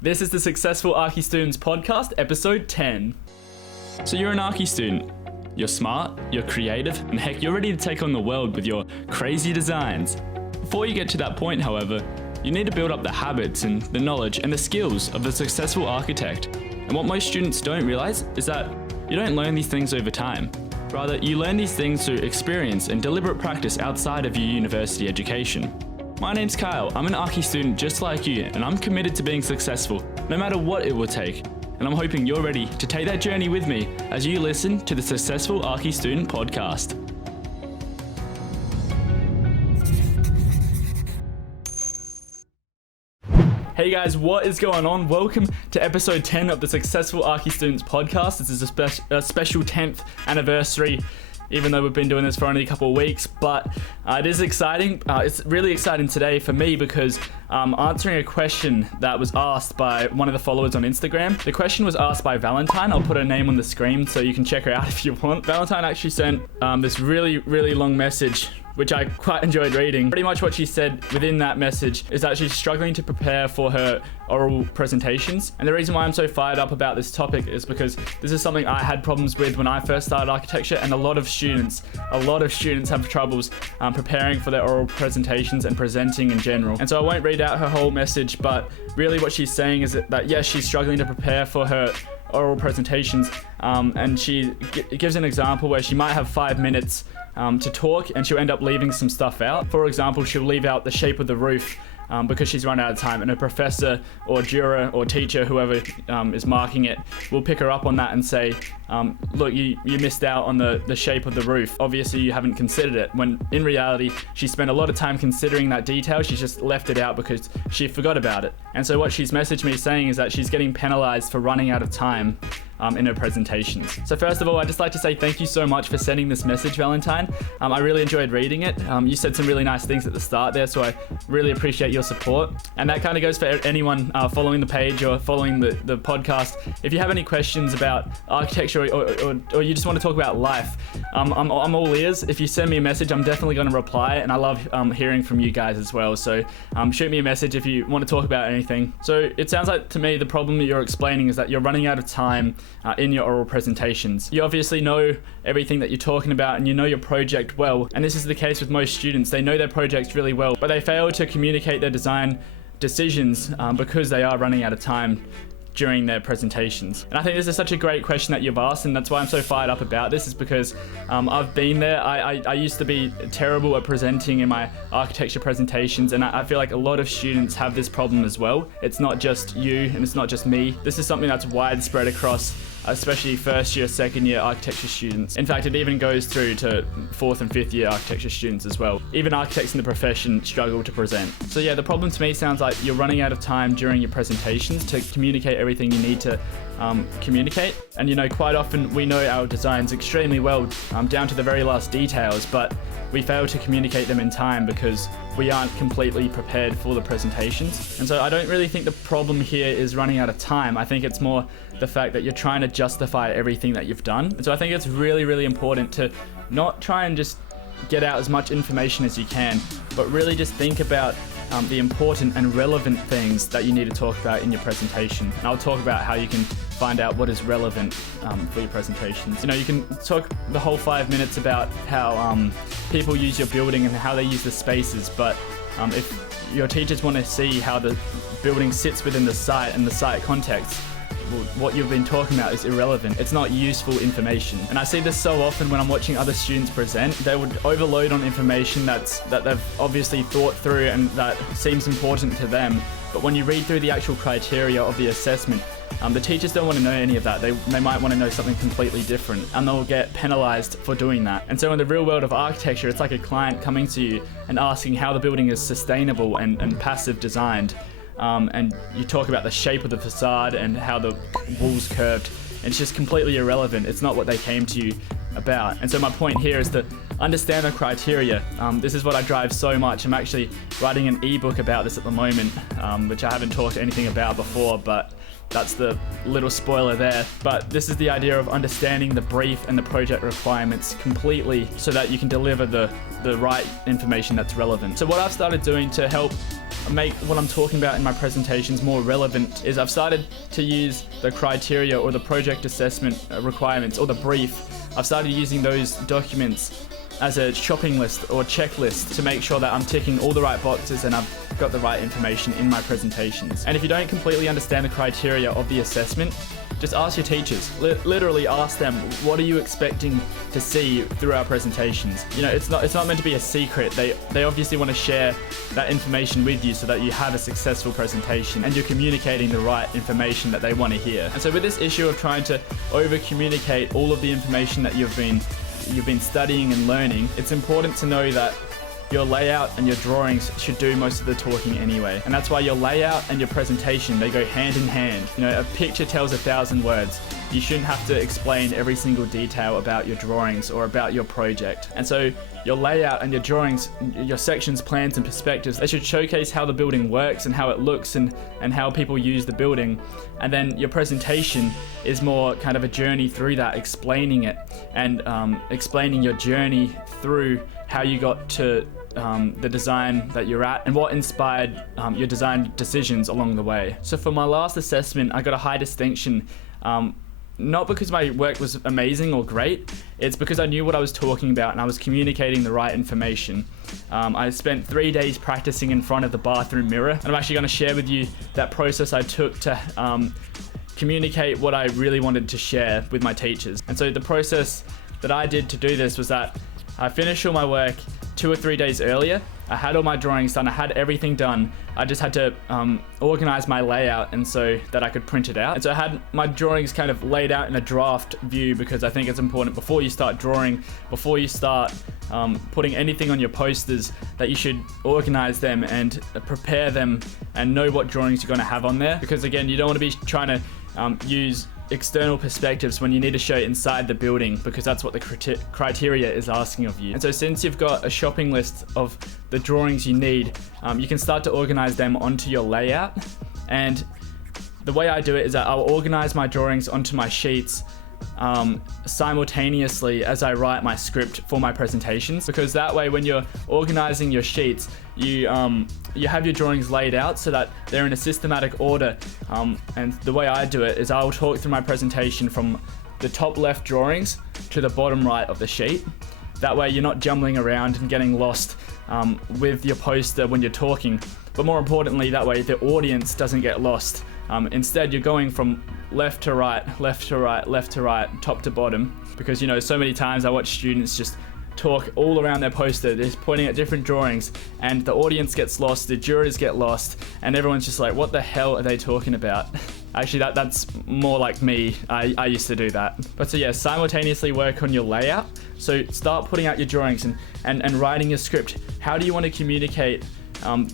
This is the Successful Archi Students Podcast, episode 10. So you're an Archi student. You're smart, you're creative, and heck, you're ready to take on the world with your crazy designs. Before you get to that point, however, you need to build up the habits and the knowledge and the skills of a successful architect. And what most students don't realize is that you don't learn these things over time. Rather, you learn these things through experience and deliberate practice outside of your university education. My name's Kyle, I'm an Archi student just like you, and I'm committed to being successful, no matter what it will take. And I'm hoping you're ready to take that journey with me as you listen to the Successful Archi Student Podcast. Hey guys, what is going on? Welcome to episode 10 of the Successful Archi Students Podcast. This is a special 10th anniversary, even though we've been doing this for only a couple of weeks, but it is exciting. It's really exciting today for me because I'm answering a question that was asked by one of the followers on Instagram. The question was asked by Valentine. I'll put her name on the screen so you can check her out if you want. Valentine actually sent this really long message, which I quite enjoyed reading. Pretty much what she said within that message is that she's struggling to prepare for her oral presentations. And the reason why I'm so fired up about this topic is because this is something I had problems with when I first started architecture, and a lot of students have troubles preparing for their oral presentations and presenting in general. And so I won't read out her whole message, but really what she's saying is that yes, she's struggling to prepare for her oral presentations, and she gives an example where she might have 5 minutes to talk, and she'll end up leaving some stuff out. For example, she'll leave out the shape of the roof because she's run out of time, and a professor or juror or teacher, whoever is marking it, will pick her up on that and say, look, you missed out on the shape of the roof. Obviously you haven't considered it, when in reality she spent a lot of time considering that detail. She's just left it out because she forgot about it. And so what she's messaged me saying is that she's getting penalized for running out of time in her presentations. So first of all, I'd just like to say thank you so much for sending this message, Valentine. I really enjoyed reading it. You said some really nice things at the start there, so I really appreciate your support. And that kind of goes for anyone following the page or following the podcast. If you have any questions about architecture or you just want to talk about life, I'm all ears. If you send me a message, I'm definitely going to reply, and I love hearing from you guys as well. So shoot me a message if you want to talk about anything. So it sounds like to me the problem that you're explaining is that you're running out of time in your oral presentations. You obviously know everything that you're talking about, and you know your project well, and this is the case with most students. They know their projects really well, but they fail to communicate their design decisions because they are running out of time during their presentations. And I think this is such a great question that you've asked, and that's why I'm so fired up about this, is because I've been there. I used to be terrible at presenting in my architecture presentations, and I feel like a lot of students have this problem as well. It's not just you, and it's not just me. This is something that's widespread across especially first year, second year architecture students. In fact, it even goes through to fourth and fifth year architecture students as well. Even architects in the profession struggle to present. So yeah, the problem to me sounds like you're running out of time during your presentations to communicate everything you need to communicate. And you know, quite often we know our designs extremely well, down to the very last details, but we fail to communicate them in time because we aren't completely prepared for the presentations. And so I don't really think the problem here is running out of time. I think it's more the fact that you're trying to justify everything that you've done. And so I think it's really important to not try and just get out as much information as you can, but really just think about the important and relevant things that you need to talk about in your presentation. And I'll talk about how you can find out what is relevant for your presentations. You know, you can talk the whole 5 minutes about how people use your building and how they use the spaces, but if your teachers want to see how the building sits within the site and the site context, what you've been talking about is irrelevant. It's not useful information. And I see this so often when I'm watching other students present. They would overload on information that they've obviously thought through and that seems important to them. But when you read through the actual criteria of the assessment, the teachers don't want to know any of that. They might want to know something completely different, and they'll get penalized for doing that. And so in the real world of architecture, it's like a client coming to you and asking how the building is sustainable and passive designed. And you talk about the shape of the facade and how the wall's curved, and it's just completely irrelevant. It's not what they came to you about. And so my point here is to understand the criteria. This is what I drive so much. I'm actually writing an ebook about this at the moment, which I haven't talked anything about before, but that's the little spoiler there. But this is the idea of understanding the brief and the project requirements completely so that you can deliver the right information that's relevant. So what I've started doing to help make what I'm talking about in my presentations more relevant is I've started to use the criteria or the project assessment requirements or the brief. I've started using those documents as a shopping list or checklist to make sure that I'm ticking all the right boxes and I've got the right information in my presentations. And if you don't completely understand the criteria of the assessment, just ask your teachers. Literally ask them, what are you expecting to see through our presentations? You know, it's not meant to be a secret. They obviously want to share that information with you so that you have a successful presentation and you're communicating the right information that they want to hear. And so with this issue of trying to over-communicate all of the information that you've been studying and learning, it's important to know that your layout and your drawings should do most of the talking anyway. And that's why your layout and your presentation, they go hand in hand. You know, a picture tells 1,000 words. You shouldn't have to explain every single detail about your drawings or about your project. And so your layout and your drawings, your sections, plans, and perspectives, they should showcase how the building works and how it looks and how people use the building. And then your presentation is more kind of a journey through that, explaining it and explaining your journey through how you got to the design that you're at and what inspired your design decisions along the way. So for my last assessment, I got a high distinction. Not because my work was amazing or great, it's because I knew what I was talking about and I was communicating the right information. I spent 3 days practicing in front of the bathroom mirror, and I'm actually going to share with you that process I took to communicate what I really wanted to share with my teachers. And so the process that I did to do this was that I finished all my work 2 or 3 days earlier. I had all my drawings done, I had everything done. I just had to organize my layout and so that I could print it out. And so I had my drawings kind of laid out in a draft view because I think it's important before you start drawing, before you start putting anything on your posters, that you should organize them and prepare them and know what drawings you're gonna have on there. Because again, you don't wanna be trying to use external perspectives when you need to show inside the building, because that's what the criteria is asking of you. And so since you've got a shopping list of the drawings you need, you can start to organize them onto your layout. And the way I do it is that I'll organize my drawings onto my sheets simultaneously as I write my script for my presentations, because that way when you're organizing your sheets, you have your drawings laid out so that they're in a systematic order. And the way I do it is I'll talk through my presentation from the top left drawings to the bottom right of the sheet. That way you're not jumbling around and getting lost with your poster when you're talking. But more importantly, that way the audience doesn't get lost. Instead, you're going from left to right, left to right, left to right, top to bottom. Because, you know, so many times I watch students just talk all around their poster, just pointing at different drawings, and the audience gets lost, the jurors get lost, and everyone's just like, what the hell are they talking about? Actually, that's more like me. I used to do that. But so yeah, simultaneously work on your layout. So start putting out your drawings and writing your script. How do you want to communicate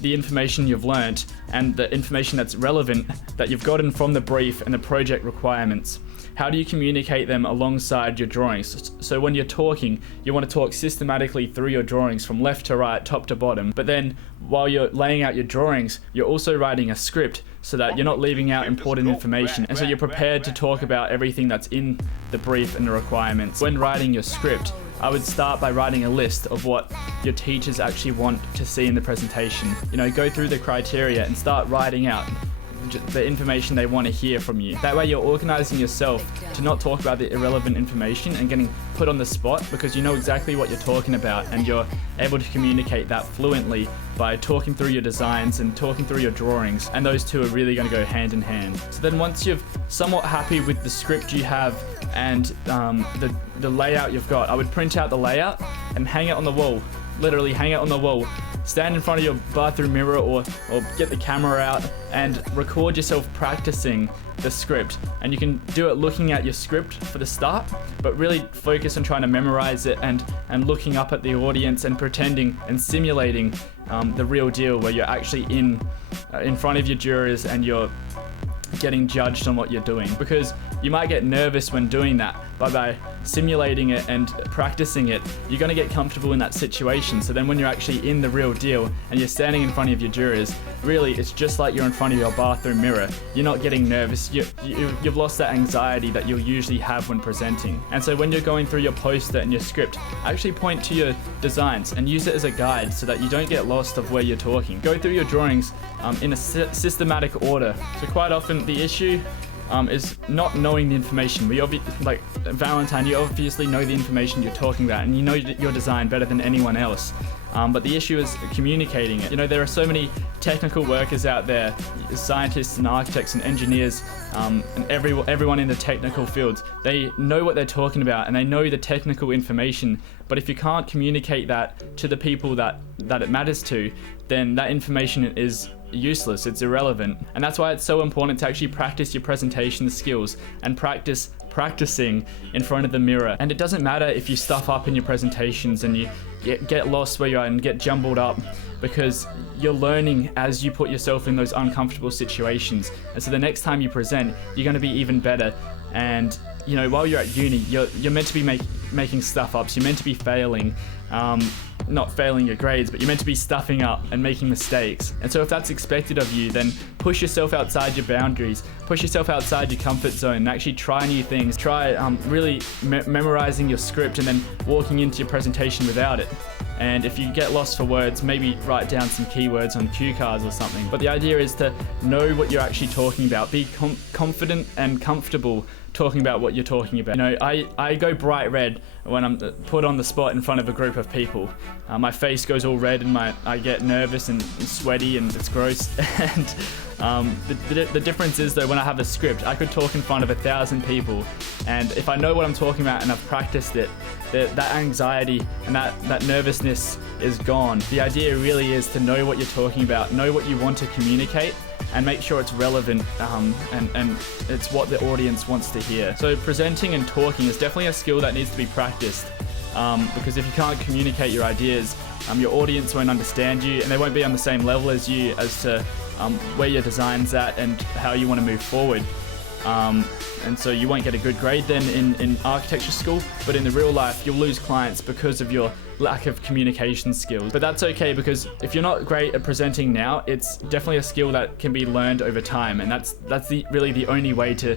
the information you've learned and the information that's relevant that you've gotten from the brief and the project requirements? How do you communicate them alongside your drawings? So when you're talking, you want to talk systematically through your drawings from left to right, top to bottom. But then while you're laying out your drawings, you're also writing a script so that you're not leaving out important information. And so you're prepared to talk about everything that's in the brief and the requirements. When writing your script, I would start by writing a list of what your teachers actually want to see in the presentation. You know, go through the criteria and start writing out the information they want to hear from you. That way you're organizing yourself to not talk about the irrelevant information and getting put on the spot, because you know exactly what you're talking about and you're able to communicate that fluently by talking through your designs and talking through your drawings, and those two are really going to go hand in hand. So then once you're somewhat happy with the script you have and the layout you've got, I would print out the layout and hang it on the wall. Literally hang it on the wall. Stand in front of your bathroom mirror or get the camera out and record yourself practicing the script. And you can do it looking at your script for the start, but really focus on trying to memorize it and looking up at the audience and pretending and simulating the real deal, where you're actually in front of your jurors and you're getting judged on what you're doing. Because you might get nervous when doing that, but by simulating it and practicing it, you're going to get comfortable in that situation. So then when you're actually in the real deal and you're standing in front of your jurors, really it's just like you're in front of your bathroom mirror. You're not getting nervous. You've lost that anxiety that you'll usually have when presenting. And so when you're going through your poster and your script, actually point to your designs and use it as a guide so that you don't get lost of where you're talking. Go through your drawings in a systematic order. So quite often the issue is not knowing the information. Like Valentine, you obviously know the information you're talking about and you know your design better than anyone else. But the issue is communicating it. You know, there are so many technical workers out there, scientists and architects and engineers, and everyone in the technical fields. They know what they're talking about and they know the technical information. But if you can't communicate that to the people that it matters to, then that information is useless, it's irrelevant. And that's why it's so important to actually practice your presentation skills and practicing in front of the mirror. And it doesn't matter if you stuff up in your presentations and you get lost where you are and get jumbled up, because you're learning as you put yourself in those uncomfortable situations. And so the next time you present, you're going to be even better. And you know, while you're at uni, you're meant to be making stuff ups. You're meant to be failing, not failing your grades, but you're meant to be stuffing up and making mistakes. And so if that's expected of you, then push yourself outside your boundaries, push yourself outside your comfort zone and actually try new things. Try really memorizing your script and then walking into your presentation without it. And if you get lost for words, maybe write down some keywords on cue cards or something. But the idea is to know what you're actually talking about. Be confident and comfortable talking about what you're talking about. You know, I go bright red when I'm put on the spot in front of a group of people. My face goes all red and I get nervous and sweaty and it's gross. And the difference is though, when I have a script, I could talk in front of 1,000 people, and if I know what I'm talking about and I've practiced it, that anxiety and that nervousness is gone. The idea really is to know what you're talking about, know what you want to communicate, and make sure it's relevant and it's what the audience wants to hear. So presenting and talking is definitely a skill that needs to be practiced, because if you can't communicate your ideas, your audience won't understand you and they won't be on the same level as you as to where your design's at and how you want to move forward. And so you won't get a good grade then in architecture school, but in the real life you'll lose clients because of your lack of communication skills. But that's okay, because if you're not great at presenting now, it's definitely a skill that can be learned over time, and that's really the only way to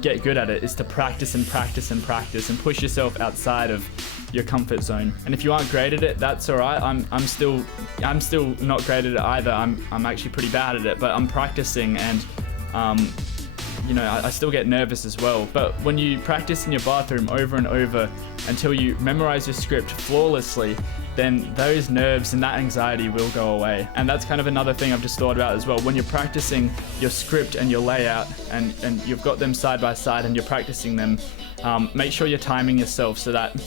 get good at it, is to practice and practice and practice and push yourself outside of your comfort zone. And if you aren't great at it, that's all right. I'm still not great at it either. I'm actually pretty bad at it, but I'm practicing, and you know, I still get nervous as well. But when you practice in your bathroom over and over until you memorize your script flawlessly, then those nerves and that anxiety will go away. And that's kind of another thing I've just thought about as well. When you're practicing your script and your layout and you've got them side by side and you're practicing them, make sure you're timing yourself so that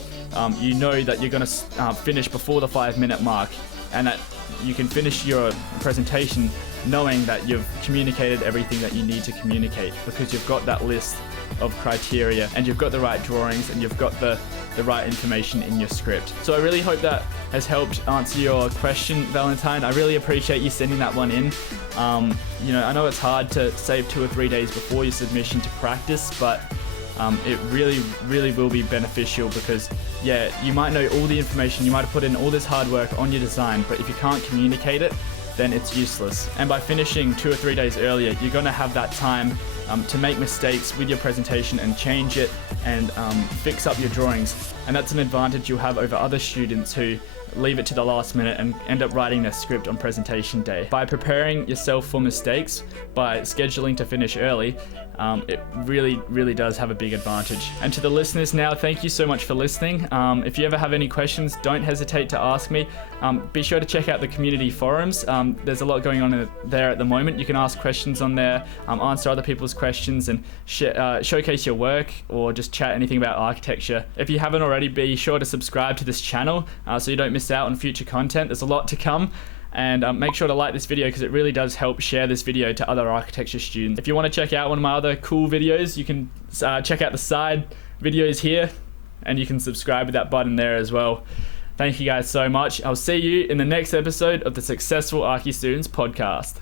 you know that you're going to finish before the 5-minute mark, and that you can finish your presentation knowing that you've communicated everything that you need to communicate, because you've got that list of criteria and you've got the right drawings and you've got the right information in your script. So I really hope that has helped answer your question, Valentine. I really appreciate you sending that one in. You know, I know it's hard to save 2 or 3 days before your submission to practice, but it really will be beneficial, because yeah, you might know all the information, you might have put in all this hard work on your design, but if you can't communicate it, then it's useless. And by finishing 2 or 3 days earlier, you're going to have that time to make mistakes with your presentation and change it and fix up your drawings. And that's an advantage you'll have over other students who leave it to the last minute and end up writing their script on presentation day. By preparing yourself for mistakes, by scheduling to finish early, it really does have a big advantage. And to the listeners now, thank you so much for listening. If you ever have any questions, don't hesitate to ask me. Be sure to check out the community forums. There's a lot going on there at the moment. You can ask questions on there, answer other people's questions, and showcase your work, or just chat anything about architecture. If you haven't already, be sure to subscribe to this channel so you don't miss out on future content. There's a lot to come. And make sure to like this video, because it really does help share this video to other architecture students. If you want to check out one of my other cool videos, you can check out the side videos here, and you can subscribe with that button there as well. Thank you guys so much. I'll see you in the next episode of the Successful Archi Students podcast.